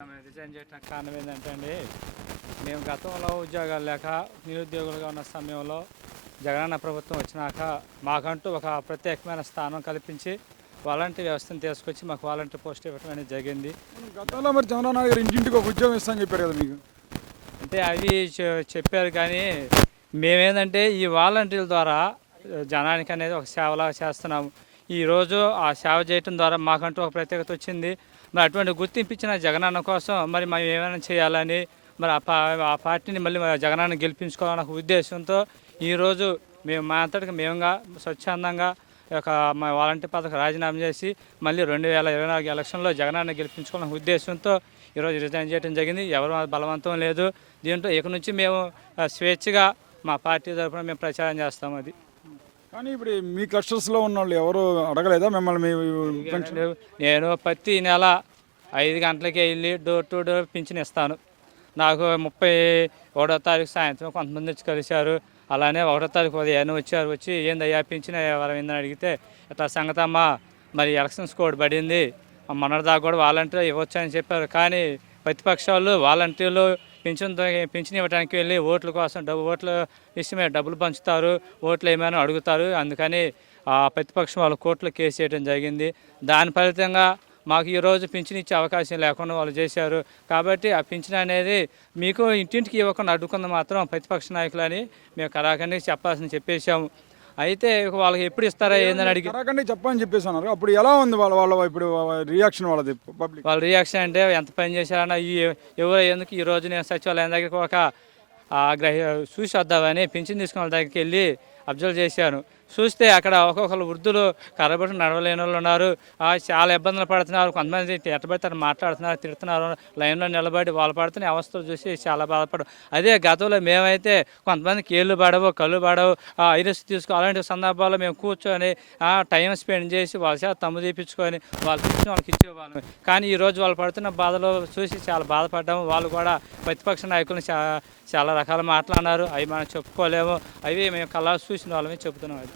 మేము రిజైన్ చేయడానికి కారణం ఏంటంటే అండి, మేము గతంలో ఉద్యోగాలు లేక నిరుద్యోగులుగా ఉన్న సమయంలో జగనన్న ప్రభుత్వం వచ్చినాక మాకంటూ ఒక ప్రత్యేకమైన స్థానం కల్పించి వాలంటీర్ వ్యవస్థను తీసుకొచ్చి మాకు వాలంటీర్ పోస్ట్ ఇవ్వడం అనేది జరిగింది. గతంలో మరి చంద్రబాబు నాయుడు గారు ఇంటింటికి ఒక ఉద్యోగం ఇస్తామని చెప్పారు కదా మీకు. అంటే అవి చెప్పారు కానీ మేమేంటంటే ఈ వాలంటీర్ల ద్వారా జనానికి అనేది ఒక సేవలాగా చేస్తున్నాము. ఈరోజు ఆ సేవ చేయటం ద్వారా మాకంటూ ఒక ప్రత్యేకత వచ్చింది. మరి అటువంటి గుర్తింపు ఇచ్చిన జగనన్న కోసం మరి మేము ఏమైనా చేయాలని, మరి ఆ పార్టీని మళ్ళీ జగనన్న గెలిపించుకోవాలన్న ఒక ఉద్దేశంతో ఈరోజు మేము మా అంతటికి మేముగా స్వచ్ఛందంగా ఒక మా వాలంటీర్ పథకం రాజీనామా చేసి మళ్ళీ 2024 ఎలక్షన్లో జగనన్న గెలిపించుకోవాలన్న ఉద్దేశంతో ఈరోజు రిజైన్ చేయడం జరిగింది. ఎవరు బలవంతం లేదు. దీంట్లో ఇక నుంచి మేము స్వేచ్ఛగా మా పార్టీ తరఫున మేము ప్రచారం చేస్తాం. అది కానీ ఇప్పుడు మీ క్లస్టర్స్లో ఉన్న వాళ్ళు ఎవరు అడగలేదా మిమ్మల్ని మీ పెన్షన్? నేను ప్రతి నెల 5 గంటలకే వెళ్ళి డోర్ టు డోర్ పింఛన్ ఇస్తాను. నాకు 31వ తారీఖు సాయంత్రం కొంతమంది వచ్చి కలిశారు. అలానే 1వ తారీఖు ఉదయాన్నే వచ్చి ఏందయ్యా పింఛన్ ఎవరైందని అడిగితే ఇట్లా సంగతమ్మా, మరి ఎలక్షన్స్ కోడ్ పడింది, మొన్నటిదాకా కూడా వాలంటీర్ ఇవ్వచ్చు అని చెప్పారు. కానీ ప్రతిపక్షాలు వాలంటీర్లు పింఛన్ ఇవ్వడానికి వెళ్ళి ఓట్ల కోసం ఓట్ల విషయమే డబ్బులు పంచుతారు, ఓట్లు ఏమైనా అడుగుతారు. అందుకని ఆ ప్రతిపక్షం వాళ్ళ కోర్టులో కేసు చేయడం జరిగింది. దాని ఫలితంగా మాకు ఈరోజు పింఛన్ ఇచ్చే అవకాశం లేకుండా వాళ్ళు చేశారు. కాబట్టి ఆ పింఛన్ అనేది మీకు ఇంటింటికి ఇవ్వకుండా అడ్డుకుంది మాత్రం ప్రతిపక్ష నాయకులని మేము కరాఖండిగా చెప్పేసాము. అయితే వాళ్ళకి ఎప్పుడు ఇస్తారా ఏందని అడిగి కరాఖండిగా చెప్పని చెప్పేసి అన్నారు. అప్పుడు ఎలా ఉంది వాళ్ళ ఇప్పుడు రియాక్షన్ వాళ్ళది పబ్లిక్? వాళ్ళ రియాక్షన్ అంటే ఎంత పని చేశారన్నా ఎవరు ఎందుకు ఈరోజు నేను సచివాలయం దగ్గరికి ఒక చూసి వద్దామని పింఛన్ తీసుకున్న వాళ్ళ దగ్గరికి వెళ్ళి అబ్జర్వ్ చేశాను. చూస్తే అక్కడ ఒక్కొక్కరు వృద్ధులు కర్రబెట్టి నడవలేని వాళ్ళు ఉన్నారు. చాలా ఇబ్బందులు పడుతున్నారు. కొంతమంది ఎట్టబెడతారు, మాట్లాడుతున్నారు, తిడుతున్నారు. లైన్లో నిలబడి వాళ్ళు పడుతున్న అవస్థలు చూసి చాలా బాధపడవు. అదే గతంలో మేమైతే కొంతమందికి ఏళ్ళు పడవు, కళ్ళు పడవు, ఐరస్ తీసుకో అలాంటి సందర్భాల్లో మేము కూర్చొని టైం స్పెండ్ చేసి వాళ్ళ చేత తమ్ము తీపించుకొని వాళ్ళు తెచ్చిన వాళ్ళకి ఇచ్చేవాళ్ళం. కానీ ఈరోజు వాళ్ళు పడుతున్న బాధలు చూసి చాలా బాధపడ్డాము. వాళ్ళు కూడా ప్రతిపక్ష నాయకులను చాలా రకాల మాట్లాడినారు. అవి మనం చెప్పుకోలేము. అవి మేము కళ్ళ చూసిన వాళ్ళమే చెబుతున్నాం. అది